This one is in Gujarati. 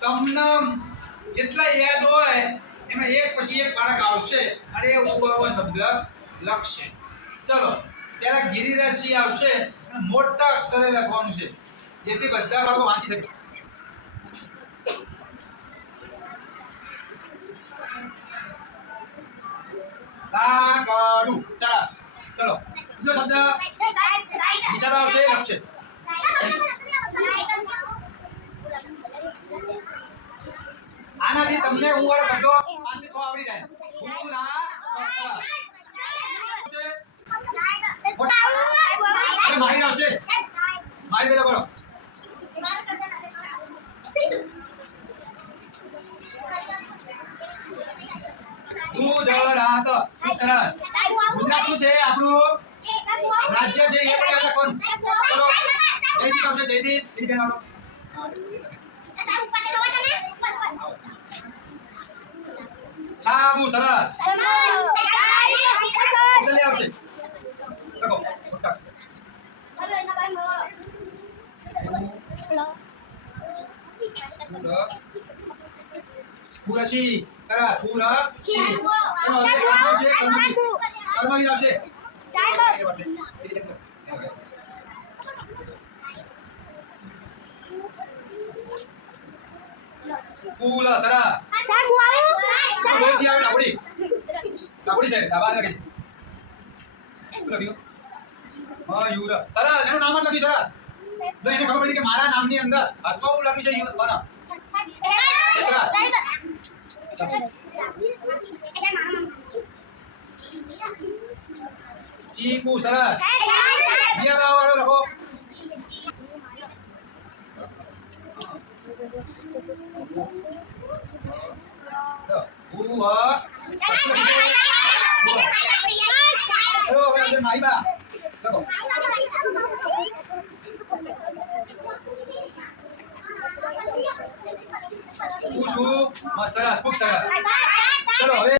તમને જેટલા યાદ હોય એમાં એક પછી એક બાળક આવશે અને એ ઉવાળો શબ્દ લખશે. ચલો ત્યારે ગિરિરાજ સિંહ આવશે મોટા અક્ષરે લખવાનું છે. જેથી બધા બાળકો વાંચી શકે. લાકડું સરસ. ચલો, બીજો શબ્દ? બીજા આવશે લક્ષે આનાથી તમને હું વાળા શબ્દો પાંચથી છ આવડી જાય. હું ના મારી આવશે. મારી પેલા કરો ગુજરાત. ગુજરાત શું છે આપણું રાજ્ય છે એ પણ આપણે કોણ? સાબુ સરસ. આવશે. પુરશી સરા સુર શી કર્મવી આવશે કુલ સરા સાકુ આવ્યું સાકુ લાકડી. છે ડાબા લાકડી લખ્યું મયુર સરસ એનું નામ જ લખ્યું સરસ. લઈને ખબર પડી કે મારા નામની અંદર હસવાવું લખી છે યુ બરાબર Ibu sana. Dia bawa awal 份 હું છું સરસ ખૂબ સરસ. ચલો હવે